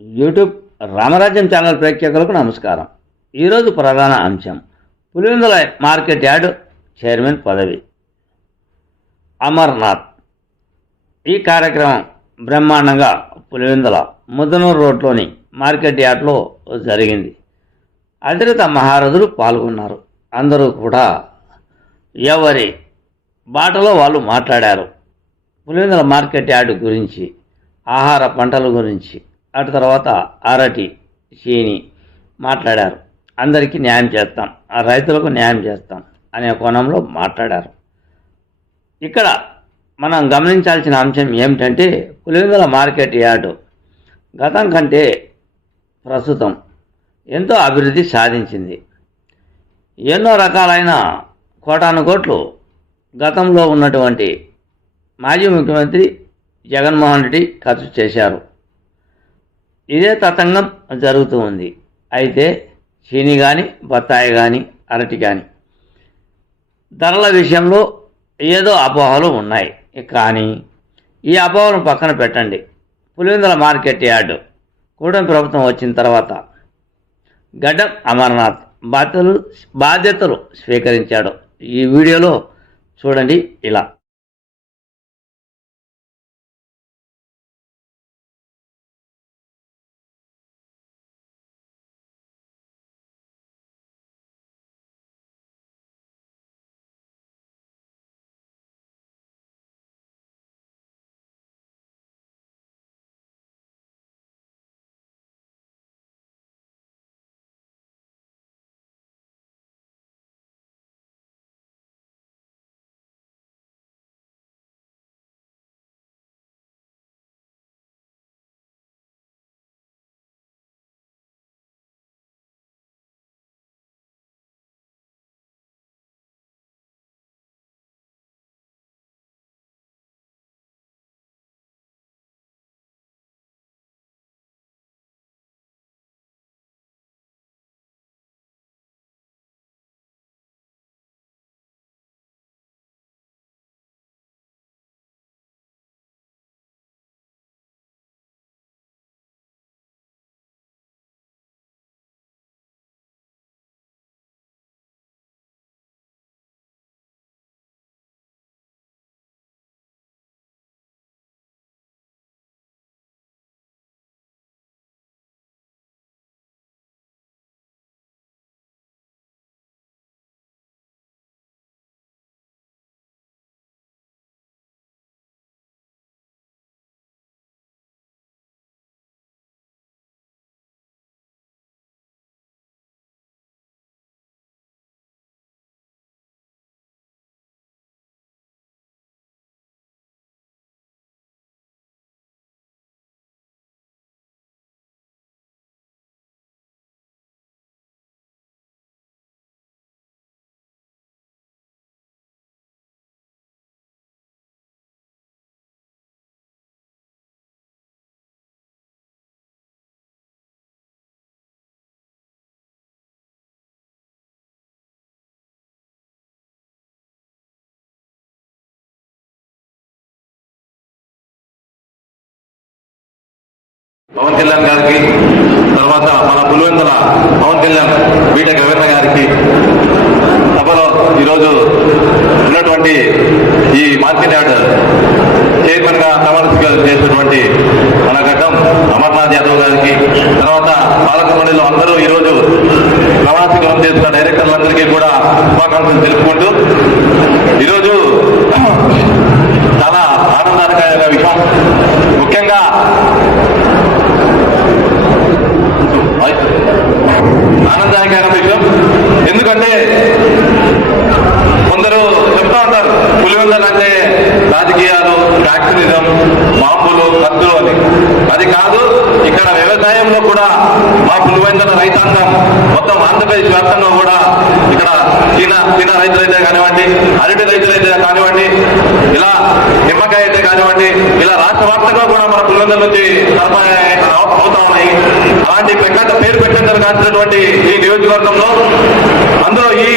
YouTube రామరాజ్యం channel ప్రేక్షకులకు నమస్కారం. ఈరోజు ప్రధాన అంశం. పులివెందుల మార్కెట్ యార్డ్ చైర్మన్ పదవి. అమర్నాథ్. ఈ కార్యక్రమం బ్రహ్మాండంగా పులివెందుల ముద్దనూరు రోడ్లోని మార్కెట్ యార్డ్లో జరిగింది. అధిరత మహారథులు పాల్గొన్నారు. అందరూ కూడా ఎవరి బాటలో వాళ్ళు మాట్లాడారు. పులివెందుల మార్కెట్ యార్డ్ గురించి ఆహార పంటల గురించి అటు తర్వాత అరటి శ్రీని మాట్లాడారు. అందరికీ న్యాయం చేస్తాం. ఆ రైతులకు న్యాయం చేస్తాం అనే కోణంలో మాట్లాడారు. ఇక్కడ మనం గమనించాల్సిన అంశం ఏమిటంటే పులివెందుల మార్కెట్ యార్డు గతం కంటే ప్రస్తుతం ఎంతో అభివృద్ధి సాధించింది. ఎన్నో రకాలైన కోటాను కోట్లు గతంలో ఉన్నటువంటి మాజీ ముఖ్యమంత్రి జగన్మోహన్ రెడ్డి ఖర్చు చేశారు. ఇదే తతంగం జరుగుతూ ఉంది. అయితే చీని కానీ బత్తాయి కానీ అరటి కానీ ధరల విషయంలో ఏదో అపోహలు ఉన్నాయి. కానీ ఈ అపోహలను పక్కన పెట్టండి. పులివెందుల మార్కెట్ యార్డు కూటమి ప్రభుత్వం వచ్చిన తర్వాత గడ్డం అమర్నాథ్ బాధ్యతలు బాధ్యతలు స్వీకరించాడు. ఈ వీడియోలో చూడండి ఇలా. పవన్ కళ్యాణ్ గారికి తర్వాత మన పులివెందుల పవన్ కళ్యాణ్ బీటెక్ రవీంద్ర గారికి సభలో ఈరోజు ఉన్నటువంటి ఈ మార్కెట్ యార్డ్ చైర్మన్గా ప్రమాణ చేసినటువంటి మన ఘట్టం అమర్నాథ్ యాదవ్ గారికి తర్వాత పాలకమండలిలో అందరూ ఈరోజు ప్రమాణ స్వీకారం చేస్తున్న డైరెక్టర్లందరికీ కూడా శుభాకాంక్షలు తెలుపుకుంటూ ఈరోజు చాలా ఆనందకరమైన విషయం ముఖ్యంగా ఆనందదాయకమైన విషయం ఎందుకంటే కొందరు చెప్తా ఉంటారు పులివెందలు అంటే రాజకీయాలు ఫ్యాక్టరిజం మాపులు కత్తులు అని. అది కాదు ఇక్కడ వ్యవసాయంలో కూడా మా పులివెందల రైతాంగం మొత్తం ఆంధ్రప్రదేశ్ వ్యాప్తంగా కూడా ఇక్కడ చిన్న చిన్న రైతులైతే కానివ్వండి అరటి రైతులైతే కానివ్వండి ఇలా నిమ్మకాయ అయితే కానివ్వండి ఇలా కూడా మన పులివెందుల నుంచి సరఫరా అవుతా ఉన్నాయి అలాంటి పెట్ట పేరు పెట్టిందని కాల్సినటువంటి ఈ నియోజకవర్గంలో అందులో ఈ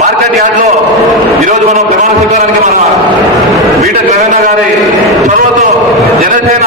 మార్కెట్ యార్డ్లో ఈరోజు మనం ప్రమాణ స్వీకారానికి మన బీటెక్ రవీంద్ర గారి చొరవతో జనసేన